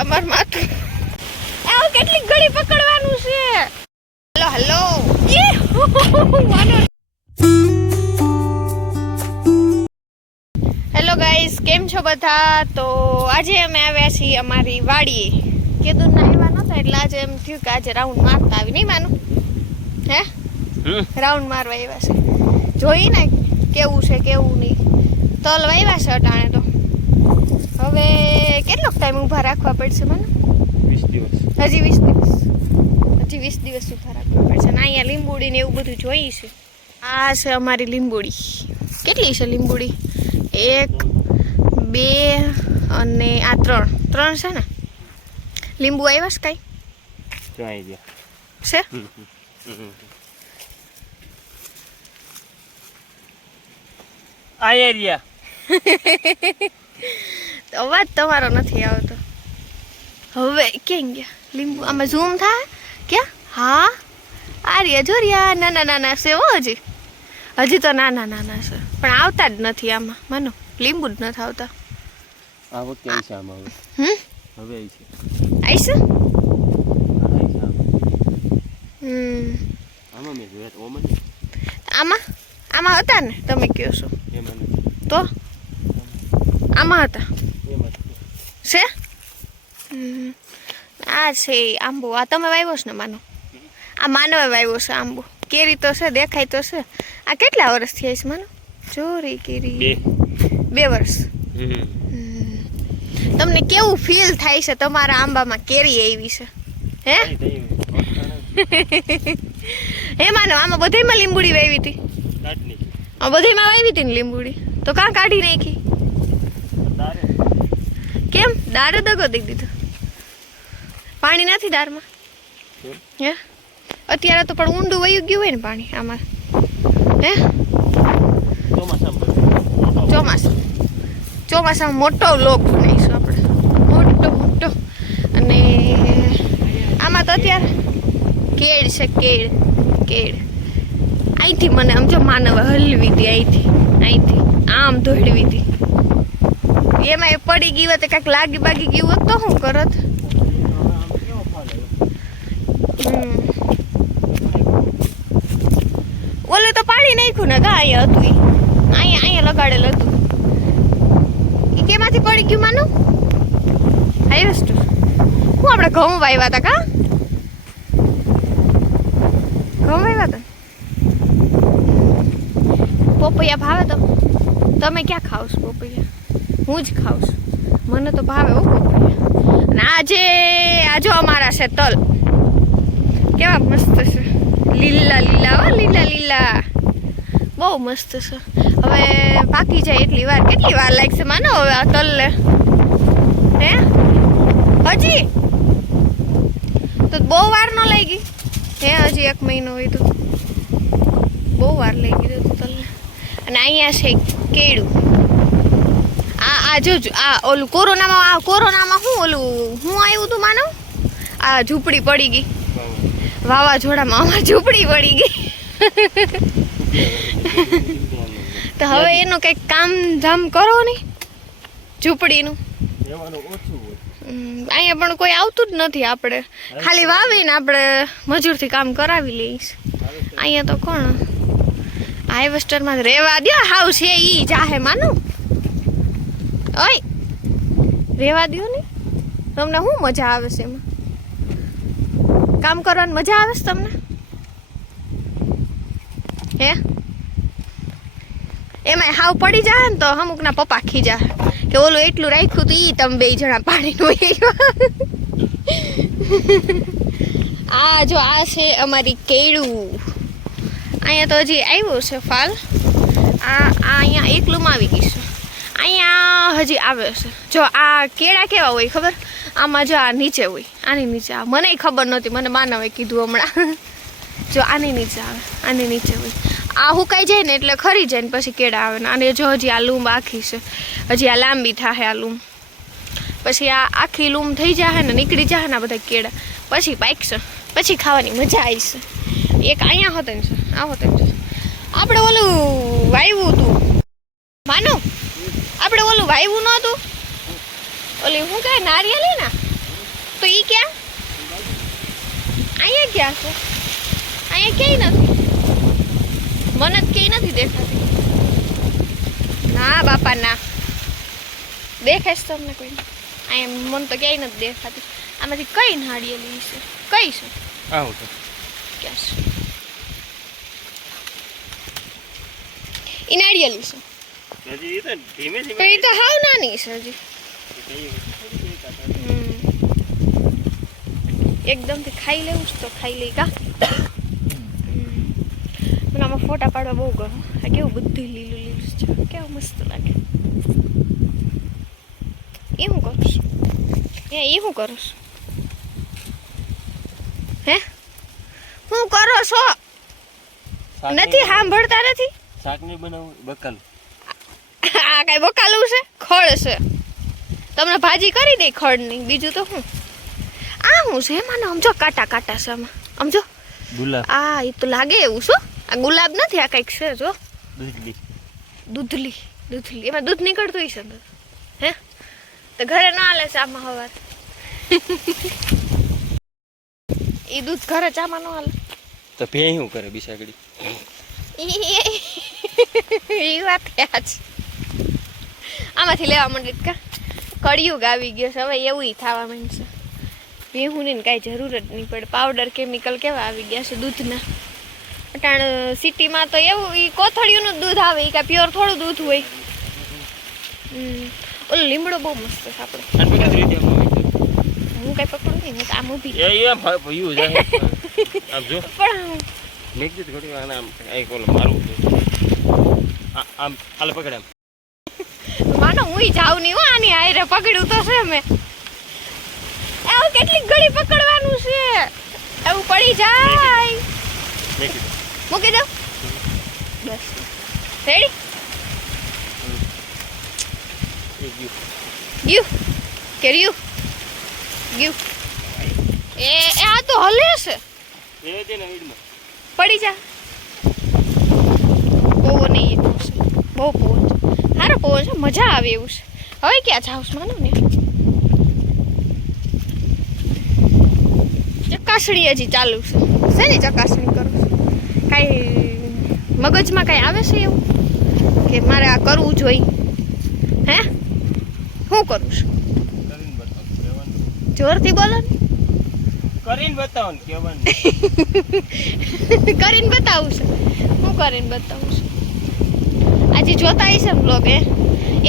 અમાર માથું આવું કેટલી ઘડી પકડવાનું છે. હેલો હેલો હેલો ગાઈસ, કેમ છો બધા? તો આજે અમે આવ્યા છીએ અમારી વાડીએ. કીધું ના આવ્યા નતા એટલે આજે એમ થયું કે આજે રાઉન્ડ મારતા આવી. નહીં માનું? હે રાઉન્ડ મારવા આવ્યા છે. જોઈ ને કેવું છે કેવું નહીં. તલ વાવ્યા છે અટાણે તો. હવે કેટલોક ટાઈમ ઊભા રાખવા પડશે મને? 20 દિવસ. હજી 20 દિવસ ઊભા રાખવા પડશે. અને અહીંયા લીંબુડી ને એવું બધું જોઈ છે. આ છે અમારી લીંબુડી. કેટલી છે લીંબુડી? 1 2 અને આ 3 છે ને. લીંબુ આવ્યા છે કઈ છે? આયરિયા અવાજ તમારો નથી આવતો. હવે ક્યાં ગયા લીંબુ? આમાં ઝૂમ થાય ક્યાં? હા આર્યા જોરિયા નાના નાના છે હો. હજી તો નાના નાના છે પણ આવતા જ નથી આમાં. માનો લીંબુ જ નથી આવતા. આ વખતે આઈ છે આમાં. હવે આઈ છે. આઈ છે? આમાં મેં જોયા ઓમન. આમાં હતા ને તમે કહો છો એમાં તો? આમાં હતા છે? આ છે આંબો. આ તમે વાવ્યો છે ને માનો? આ માનવે વાવ્યો છે આંબો. કેરી તો છે, દેખાય તો છે. આ કેટલા વર્ષ થયા છે માનો? ચોરી કેરી 2 વર્ષ. તમને કેવું ફીલ થાય છે તમારા આંબામાં કેરી આવી છે? હે હે માનો આમાં બધામાં લીંબુડી વાવી હતી? આ બધામાં વાવી હતી ને લીંબુડી તો કાં કાઢી નાખી? કેમ? દારે દગો દઈ દીધો? પાણી નથી દારમાં? હે અત્યારે તો પણ ઊંડું વયું ગયું હોય ને પાણી આમાં. હે ચોમાસામાં મોટો લોક બનાવીશું આપણે. મોટો અને આમાં તો અત્યારે કેળ છે. કેળ અહીંથી મને આમ જો માનવ હલવી હતી. અહીંથી આમ દોડવી હતી. એમાં એ પડી ગઈ હોત કાંઈક લાગી બાગી ગયું હોત તો શું કરત? ઓલે તો પાડી નાખ્યું ને. કા અહીંયા હતું? અહીંયા લગાડેલું હતું. એ કેમાંથી પડી ગયું માનું? હાઈવેસ્ટર. હું આપણે ઘઉં વાવ્યા હતા. કા ઘઉં વાવ્યા હતા? પોપૈયા ભાવે તો? તમે ક્યાં ખાવ છો પોપૈયા? હું જ ખાઉં છું. મને તો ભાવે હો પોપૈયા. અને આ જો અમારા છે તલ. કેવા મસ્ત છે. લીલા હો લીલા બહુ મસ્ત છે. હવે પાકી જાય એટલી વાર. કેટલી વાર લાગશે માનો હવે આ તલને? હે હજી તો બહુ વાર ન લાગી? હે હજી 1 મહિનો હોય તો બહુ વાર લાગી તો તલને. અને અહીંયા છે કેળું. આ જોજો આ ઓલું કોરોનામાં શું આવ્યું હતું માનો? આ ઝૂંપડી પડી ગઈ વાવાઝોડામાં. અમાર ઝૂંપડી પડી ગઈ. તો હવે એનું કંઈક કામ ધામ કરો ને ઝૂંપડીનું. અહીંયા પણ કોઈ આવતું જ નથી. આપણે ખાલી વાવીને આપણે મજૂરથી કામ કરાવી લઈશ. અહીંયા તો કોણ હાઈવેસ્ટરમાં રેવા દો. હાવ છે ઈ જાહે માનું. ઓય રેવા દો ને. તમને શું મજા આવે છે એમાં? કામ કરવાની મજા આવે છે તમને? હે એમાં હાવ પડી જાય ને તો અમુકના પપ્પા ખીજા કે ઓલું એટલું રાખ્યું તો ઈ તમે 2 જણા પાણીનું. આ જો આ છે અમારી કેળું. અહીંયા તો હજી આવ્યું છે ફાલ. આ અહીંયા એકલું આવી ગઈ છે. અહીંયા હજી આવે છે. જો આ કેળા કેવા હોય ખબર? આમાં જો આ નીચે હોય. આની નીચે આવે. મને ખબર નહોતી. મને માનવે કીધું હમણાં. જો આની નીચે આવે. આની નીચે હોય. આ હુકાઈ જાય ને એટલે ખરી જાય ને પછી કેળા આવે ને. અને જો હજી આ લૂમ આખી છે. હજી આ લાંબી થાય આ લૂમ. પછી આ આખી લૂમ થઈ જાય ને નીકળી જાય ને બધા કેળા. પછી પાકશે. પછી ખાવાની મજા આવશે. એક અહીંયા હોતન છે. આ હોતન છે. આપણે ઓલું વાવ્યું હતું માનું. આપણે ઓલું વાવ્યું નહોતું? ઓલી શું કહે નારિયેળી ને તો ઈ ક્યાં? અહીંયા ક્યાં છે? અહીંયા ક્યાંય નથી. મને જ ક્યાંય નથી દેખાતી. ના બાપા ના, દેખાય છે તમને કોઈ? અહીંયા મને તો ક્યાંય નથી દેખાતી. આમાંથી કઈ નાળિયેરી છે? કઈ છે? આવું તો ક્યાં છે? ઈ નાળિયેરી છે. હજી એ તો ધીમે તો ઈ તો હાવ નાની છે હજી. એકદમથી ખાઈ લેવું જ તો ખાઈ લઈ કા. મને આમાં ફોટા પાડવા બહુ ગમે. આ કેવું બધું લીલું લીલું છે, કેવું મસ્ત લાગે. એ હું કરું છું? એ હું કરું છું? હે હું કરો છો? નથી સાંભળતા નથી? શાક નહીં બનાવું, બકાલ. આ કઈ બકાલું છે? ખડ છે. તમને ભાજી કરી દે ખડની, બીજું તો શું? આ શું છે? એમાં સમજો કાંટા કાંટા છે આમાં, સમજો. ગુલાબ. આ એ તો લાગે એવું શું? આ ગુલાબ નથી, આ કંઈક છે જો. દૂધલી. દૂધલી. દૂધલી એમાં દૂધ નીકળતું હશે ને? હે તો ઘરે ના હાલે છે આમાં હવાર? એ દૂધ ઘરે ચામાં ન હાલે તો ભે શું કરે બિસાગડી? એ વાત ક્યાં છે? આમાંથી લેવા માંડી કા કળિયુગ આવી ગયો છે હવે, એવું થવા માંડશે. ભેહુંની કાંઈ જરૂર જ નહીં પડે. પાવડર કેમિકલ કેવા આવી ગયા છે દૂધના. અટાણ સિટીમાં તો એવું એ કોથળીઓનું દૂધ આવે, એ કાંઈ પ્યોર થોડું દૂધ હોય. ઓલો લીમડો બહુ મસ્ત છે આપણો. હું કાંઈ પકડું નહીં, હું તો આમ ઊભી. આમ જો પણ મેં કીધું ઘડી વાર આમ એક ઓલો મારું આમ હાલ પકડે આમ. માનો હું જાઉં નહીં હો, આની હારે પકડ્યું તો છે મેં. એવું કેટલી ઘડી પકડવાનું છે? એવું પડી જાય. મેં કીધું મૂકી દો બસ. રેડી? એ ગયું. ગયું કે રહ્યું? ગયું. એ આ તો હલે છે. એ દે ને વીડમાં. પડી જા. પવન નહીં એવું છે, બહુ પવન છે. સારો પવન છે, મજા આવે એવું છે. હવે ક્યાં જાઉં માનો ને? ચકાસણી હજી ચાલુ છે. શેની ચકાસણી કરું છું? કાંઈ મગજમાં કાંઈ આવે છે એવું કે મારે આ કરવું જોઈએ? હે શું કરું છું? કરીને બતાવું કહેવાનું. જોરથી બોલો ને. કરીને બતાવો ને કહેવાનું. કરીને બતાવું છે. શું કરીને બતાવું છે? આજે જોતા હશે ને બ્લોગ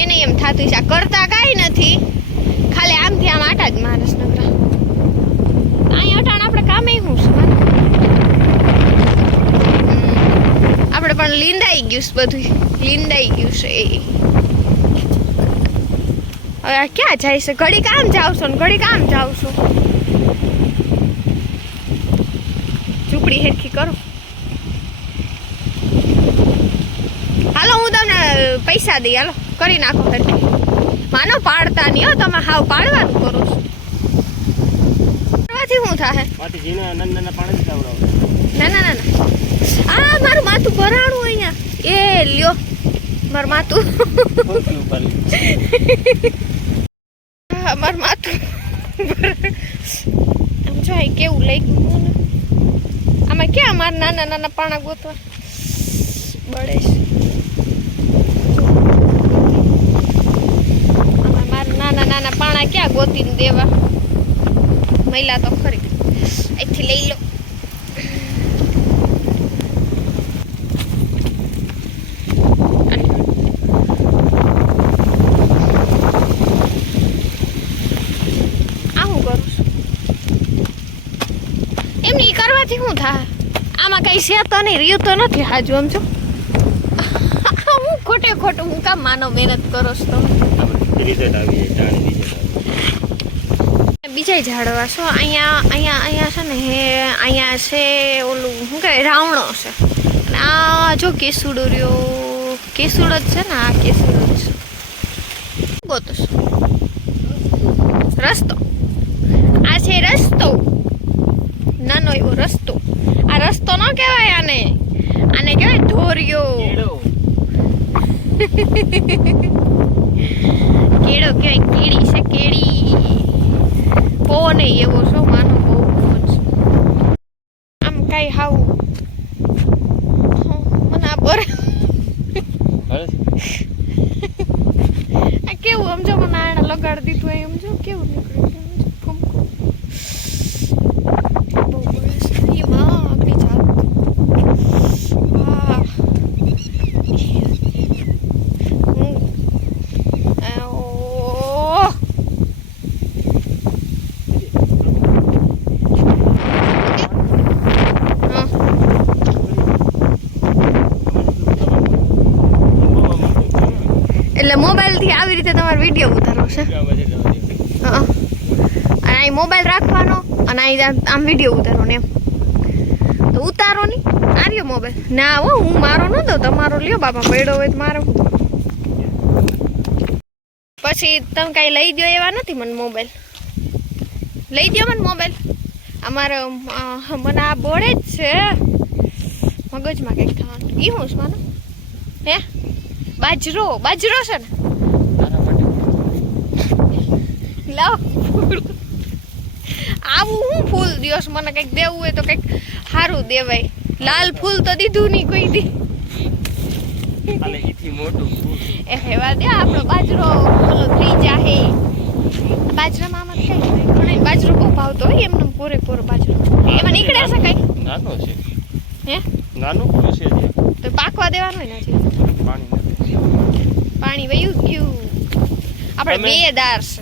એને એમ થતું છે આ કરતા કાંઈ નથી, ખાલી આમથી આમ આટા જ મારસ નગરા. અહીં અટાણ આપણે કામે શું છે? આપણે પણ લીંદાઈ ગયું છે બધું, લીંદાઈ ગયું છે. એ હવે આ ક્યાં જાય છે? ઘડી કામ જાવ છો ને ઘડી કામ જાવ છો. ઝૂંપડી હેરખી કરો. હાલો હું તમને પૈસા દઈ, હાલો કરી નાખો હેરખી. માનો પાડતા નહીં હો તમે, હાવ પાડવાનું કરો છો. પાડવાથી શું થાય? માટી ઝીણા નાના પાણી જ આવડાવો. ના ના ના ના, આ મારું માથું ભરાણું અહીંયા. એ લ્યો મારું માથું. ખોટી ઉપાડી. મારું માથું આમ જો કેવું લઈ ગયું ને. આમાં ક્યાં મારા નાના નાના પાણા ગોતવા બળે છે? આમાં મારા નાના નાના પાણા ક્યાં ગોતીને દેવા? મહિલા તો ખરી. અહીંથી લઈ લો. એમની કરવાથી શું થાય? આમાં કઈ છે તો નહીં, રહ્યું તો નથી. હાજુ આમ જો હું ખોટે ખોટું હું કામ માનો મહેનત કરો છો તમે? રિઝલ્ટ આવી જાય, જાણી રિઝલ્ટ બીજા ઝાડવા છો અહીંયા અહીંયા અહીંયા છે ને હે અહીંયા છે ઓલું શું કહેવાય રાવણો છે. અને આ જો કેસુડો રહ્યો, કેસુડ જ છે ને, આ કેસુડ જ છે. ગોતો છો રસ્તો? આ છે રસ્તો, નાનો એવો રસ્તો. આ રસ્તો ન કહેવાય આને, આને કહેવાય ધોરિયો. કેળો કહેવાય, કેળી છે કેળી. પવન નહીં એવો છો માનો બહુ જ આમ કઈ હાવ મને આ બર આ કેવું સમજો મને આને લગાડી દીધું એમ જો કેવું નીકળ્યું ફૂમકો બહુ બસ એમાં આપણી જાત એટલે મોબાઈલથી આવી રીતે તમારે વિડીયો ઉતારવો છે હા અને અહીં મોબાઈલ રાખવાનો અને અહીં આમ વિડીયો ઉતારવાનો એમ તો ઉતારો નહીં આર્યો મોબાઈલ ના હો હું મારો ન દઉં તમારો લ્યો બાપા પડ્યો હોય તો મારો પછી તમે કાંઈ લઈ દો એવા નથી મને મોબાઈલ લઈ દો મને મોબાઈલ અમારે મને આ બોડે જ છે મગજમાં કંઈક થવાનું એ હું છે માનો હે બાજરો છે ને લાવ આવું હું ફૂલ દિવસ મને કંઈક દેવું હોય તો કંઈક સારું દેવાય લાલ ફૂલ તો દીધું નહીં કોઈ દી એ હેવા દે આપણો બાજરો ઓલો થઈ જાહે બાજરામાં આમાં કઈ ઘણા બાજરો બહુ ભાવતો હોય એમને પૂરેપૂરો બાજરો એમાં નીકળે છે કઈ નાનો છે હે નાનો છે તો પાકવા દેવાનું હોય ને પાણી વયું ગયું આપણે બે દાર છે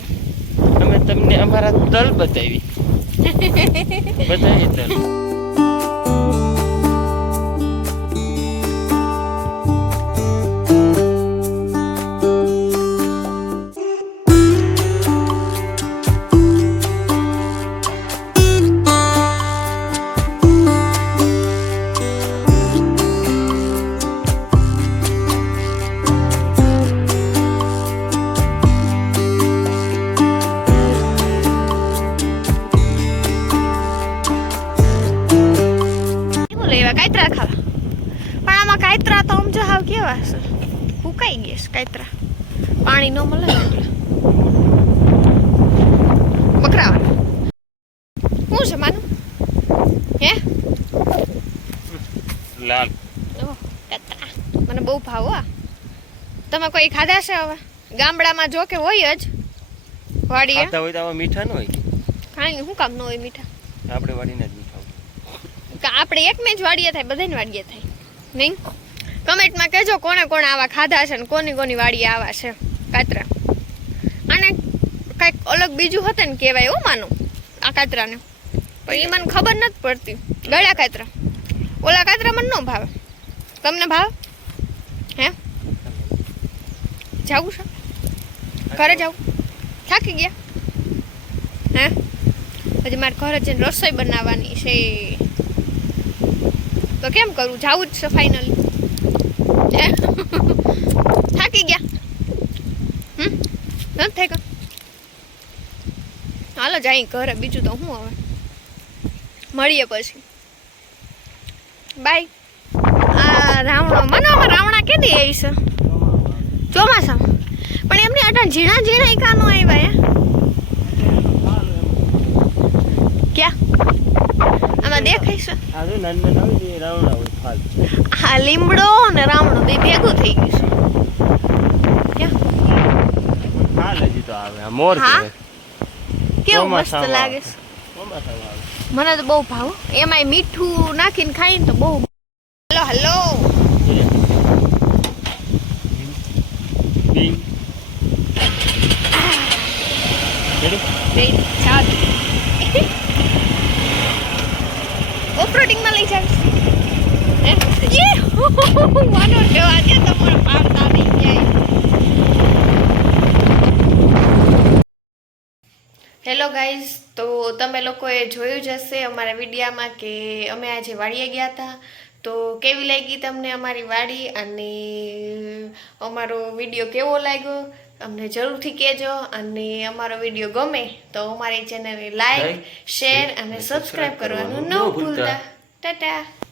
અમે તમને અમારા તલ બતાવી તલ કાયત્રા ખાવા પણ આમાં કાયત્રા તો આમ જો હાવ કેવા છે ફૂકાઈ ગયા છે કાયત્રા પાણી ન મળે બકરાવાળા શું છે માનું હે લાલ કાતરા મને બહુ ભાવો આ તમે કોઈ ખાધા છે હવે ગામડામાં જો કે હોય જ વાડીએ ખાતા હોય તો આવા મીઠા ન હોય કાંઈ શું કામ ન હોય મીઠા આપણે વાડીના જ મીઠા આપણે એક ને જ વાડીએ થાય બધાને વાડીએ થાય નહીં કમેન્ટમાં કહેજો કોને કોને આવા ખાધા છે ને કોની કોની વાડીએ આવા છે કાતરા અને કંઈક અલગ બીજું હોતે ને કહેવાય એવું માનું આ કાતરાને પણ એ મને ખબર નથી પડતી ગળા કાતરા ઓલા કાતરા મને ન ભાવે તમને ભાવે હે જવું છે ઘરે જવું થાકી ગયા હે હજી મારે ઘરે જઈને રસોઈ બનાવવાની છે તો કેમ કરું જાવું જ છે ફાઇનલી થાકી ગયા નથી થાય કે હાલો જાય ઘરે બીજું તો હું હવે મળીએ પછી બાય આ રાવણો મને આમાં રાવણા કેદી આવી છે ચોમાસામાં પણ એમની અટાણ ઝીણા ઝીણા કાનો આવ્યા ક્યાં આમાં દેખાય છે હા લીમડો ને રાવણો બે ભેગું થઈ ગયું છે મોર કેવું મસ્ત લાગે છે મને તો બહુ ભાવ એમાંય મીઠું નાખીને ખાઈને તો બહુ હલો હલો ઓફરોડિંગમાં લઈ જાવ માનો કેવા છે તમારે પાડતા નહીં ક્યાંય હેલો ગાઈઝ તો તમે લોકોએ જોયું જ હશે અમારા વિડીયામાં કે અમે આજે વાડીએ ગયા હતા તો કેવી લાગી તમને અમારી વાડી અને અમારો વિડીયો કેવો લાગ્યો અમને જરૂરથી કહેજો અને અમારો વિડીયો ગમે તો અમારી ચેનલને લાઈક શેર અને સબસ્ક્રાઈબ કરવાનું ન ભૂલતા ટાટા